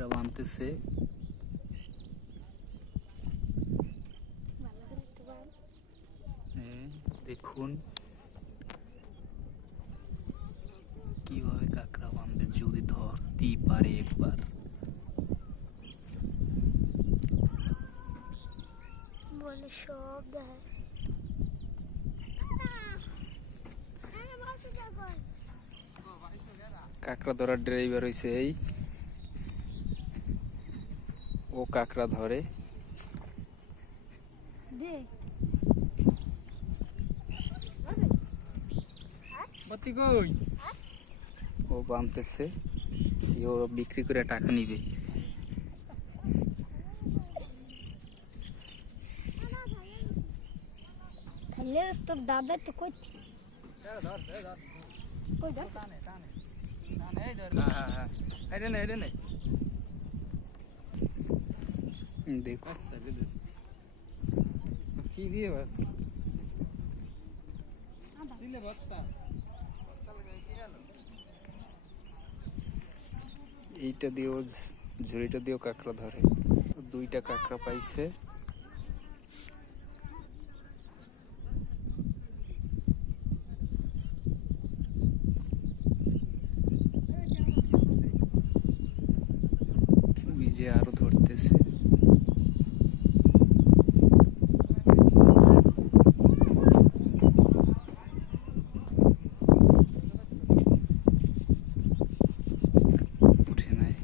কাঁকড়া বানতেছে। দেখুন কিভাবে কাঁকড়া বাঁধে, যদি ধরতেই পারে একবার। বলে সব দেয়। কাঁকড়া ধরার ড্রাইভার হইছে এই, ও কাঁকড়া ধরে। ও বানতেছে, ও বিক্রি করে টাকা নিবে। তোর দাদা তো কই দেখো কি দিয়ে এইটা দিয়েও ঝুড়িটা দিয়েও কাঁকড়া ধরে। দুইটা কাঁকড়া পাইছে। যে আরো ধরতেছে। উঠে নাই।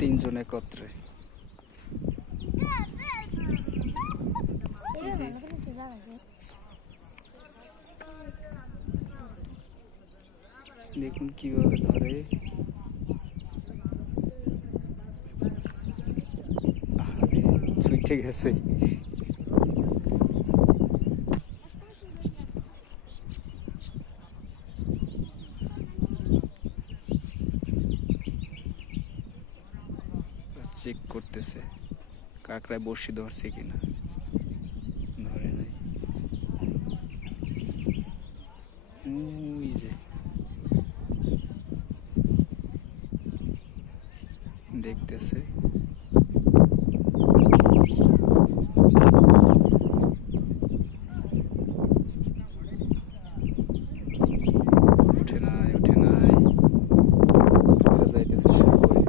তিনজন একত্রে। দেখুন কিভাবে ধরে। ছুটে গেছে। চেক করতেছে কাঁকড়ায় বড়শি ধরছে কিনা। ধরে নাই। ওই যে দেখতেছে। উঠে নাই, উঠে নাই। যাইতেছে সাগরে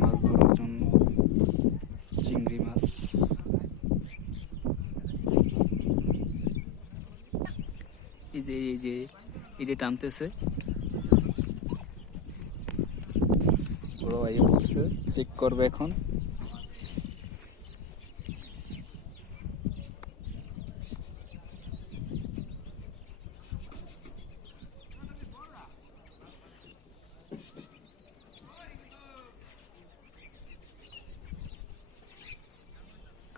মাছ ধরার জন্য, চিংড়ি মাছ। এই যে টানতেছে, বড় ভাই পড়ছে, চেক করবে এখন।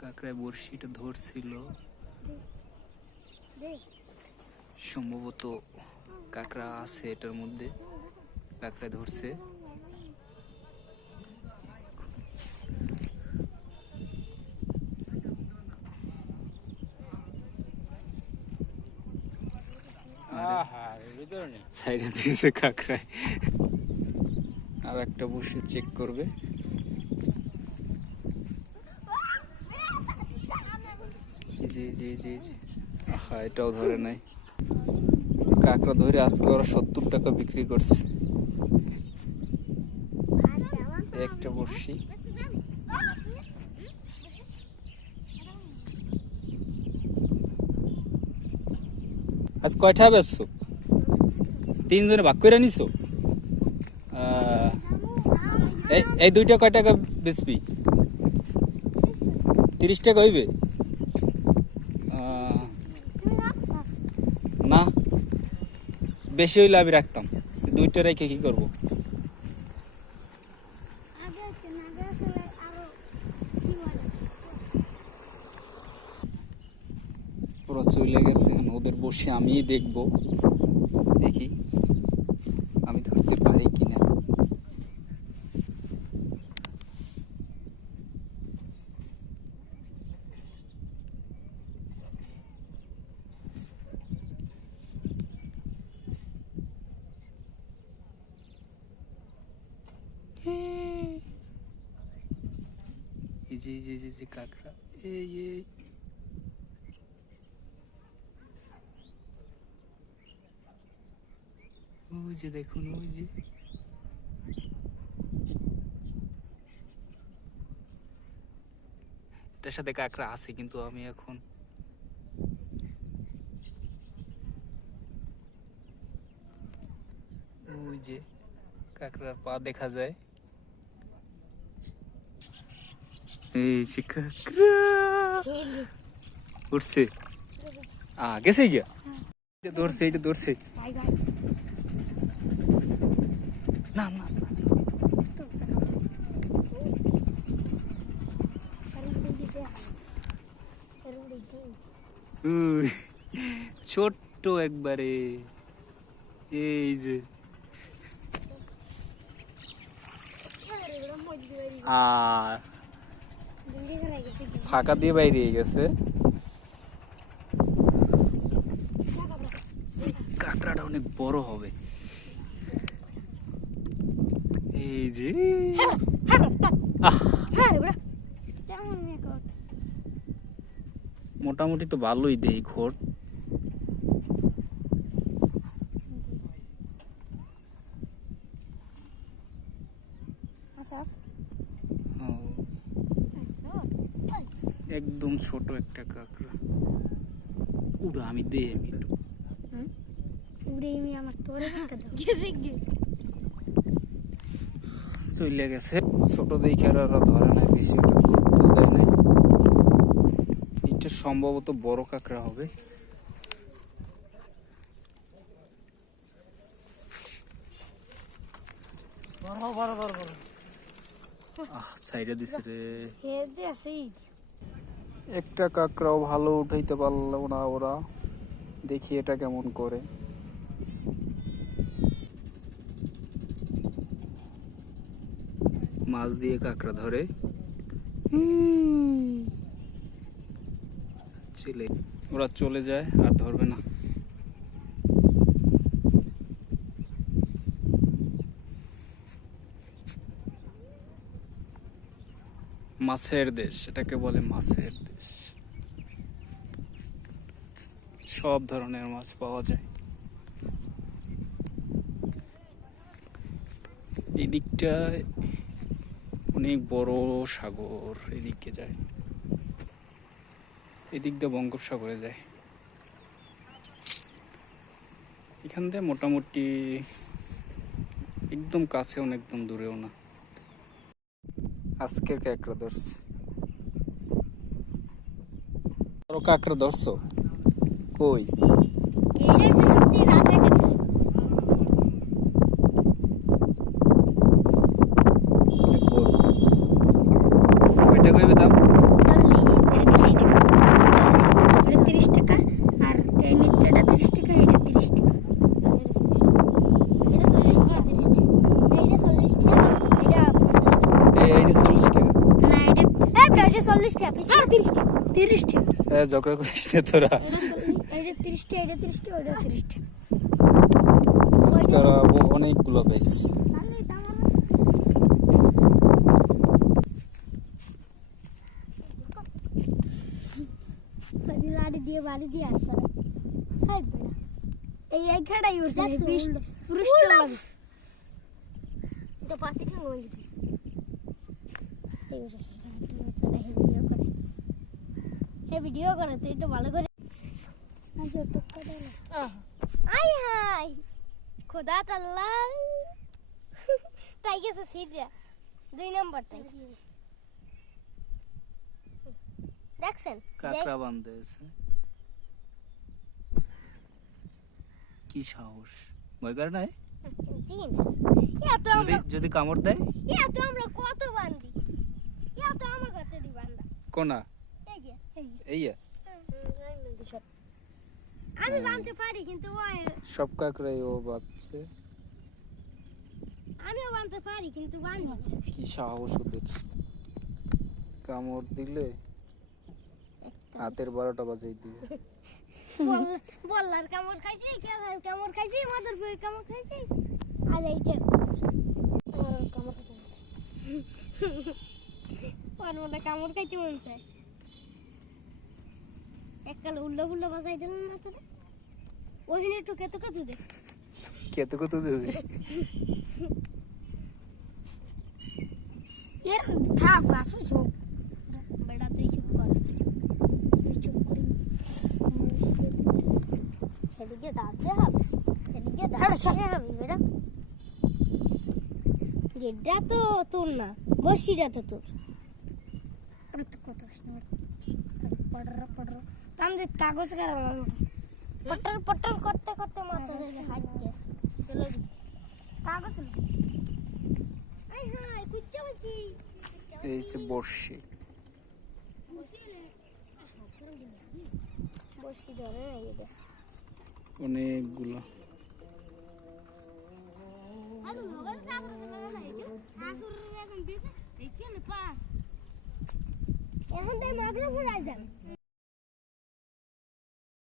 কাঁকড়ায় বড়শিটা ধরছিল, সম্ভবত কাঁকড়া আছে এটার মধ্যে। কাঁকড়ায় ধরছে। সাইডে দিয়েছে কাঁকড়ায়। আর একটা বসে চেক করবে। এটাও ধরে নাই। কাঁকড়া ধরে আজকে ওরা 70 টাকা বিক্রি করছে একটা বড়শি। আজ কয়টা বেচছো? 3 জনে ভাগ করে নিছো? এই দুইটা কয় টাকা বেচবি? 30 টাকা হইবে না? বেশি হইলে আমি রাখতাম। দুইটা রেখে কি করবো? ওরা চলে গেছে, ওদের বসে আমি দেখবো, দেখি আমি ধরতে পারি কিনা। যে কাঁকড়া, এই ওই যে দেখুন, ওই যে এটার সাথে কাঁকড়া আছে, কিন্তু আমি এখন ওই যে কাঁকড়ার পা দেখা যায়। এই যে কাঁকড়া উঠছে, গেছে গিয়া, এটা ধরছে না না না। উই, ছোট্ট একবারে, এই যে ফাঁকা দিয়ে বাইরে গেছে। কাঁকড়াটা অনেক বড় হবে। এই যে মোটামুটি তো ভালোই দেই খোট। একদম ছোট একটা কাঁকড়া। উড়া আমি দেই, আমি একটু চলে গেছে। ছোট দেখে আর ওরা ধরে না, বেশি একটু গুরুত্ব দেয় না। এটা সম্ভবত বড় কাঁকড়া হবে। সাইডে দিছে রে, একটা কাঁকড়াও ভালো উঠাইতে পারলো না ওরা। দেখি এটা কেমন করে। মাছ দিয়ে কাঁকড়া ধরে চলে, ওরা চলে যায় আর ধরবে না। মাছের দেশ, এটাকে বলে মাছের দেশ। সব ধরনের মাছ পাওয়া যায়। এই দিকটায় অনেক বড় সাগর, এদিকে যায়, এদিক দিয়ে বঙ্গোপসাগরে যায়। এখান থেকে মোটামুটি একদম কাছেও না, একদম দূরেও না। আজকের কাঁকড়া ধরছে, বড় কাঁকড়া ধরছো কই? অনেক বড়। কয়টা কইবে দাম? 30 টাকা, আর এই নিচটা 30 টাকা, এটা 30 টাকা। এইটা 40 টাকা। না, এটা 40 টাকা পিস। 30 টাকা। হ্যাঁ, ঝগড়া করিস না তোরা। এটা 30 টাকা, এটা 30 টাকা, ওটা 30 টাকা। তারা অনেকগুলো পাইছে। বাড়ি দিয়ে আসবে এই এক ঘাটাই উঠছে, পুরুষটা লাগে এটা পাতি ঠ্যাং হয়ে গেছে। এই উঠে সেটা ভিডিও করে, ভিডিও করে তো এটা ভালো করে। আই হাই খোদা তাল্লা তাই গেছে সিটে 2 নম্বরটাই দেখছেন, কাঁকড়া বান্ধেছে। কি সাহস, ভয় করে নাই? যদি কামড় দেয়, আমরা কত বান্ধি, তো আমার কাছে দি বান্ধা কোনা এই আমি বাঁধতে পারি, কিন্তু সব কাঁকড়াই ও বাঁধছে। আমিও বাঁধতে পারি, কিন্তু বাঁধি। কি সাহস ওদের, কামড় দিলে হাতের 12টা বাজাই দিবে। বল্লার কামড় খাইছি, কেদার কামড় খাইছি, মাদারপুরের কামড় খাইছি, আর এইটা আমার কামড় খাইছি। আর বলে কামড় খাইতে মন চায় এককাল উল্লো ফুল্লো বাজাই দিলেন না তোরা ওখানে টুকে টুকে দুধে কত কত দেবে এর থাক আসো সব বেটা তুই চুপ কর তুই চুপ করি এদিকে দাঁত দে হবে এদিকে দাঁড়া সরে হবে বেটা গেড্ডা তো তোর না বসিটা তো তোর আরে তো কত পড়র পড়র তাম যে কাগজ কার পটর পটর করতে করতে মাথা ধরে হাঁটছে চলো কাগজ আই হাই কুচ্চা বলছি এই সে বর্ষি বসি ধরে এই দে অনেকগুলো আদু ভগবান সাগর না এই সাগর এখন দিছে এই কেন পা এখন তাই মাগরা পড়া যান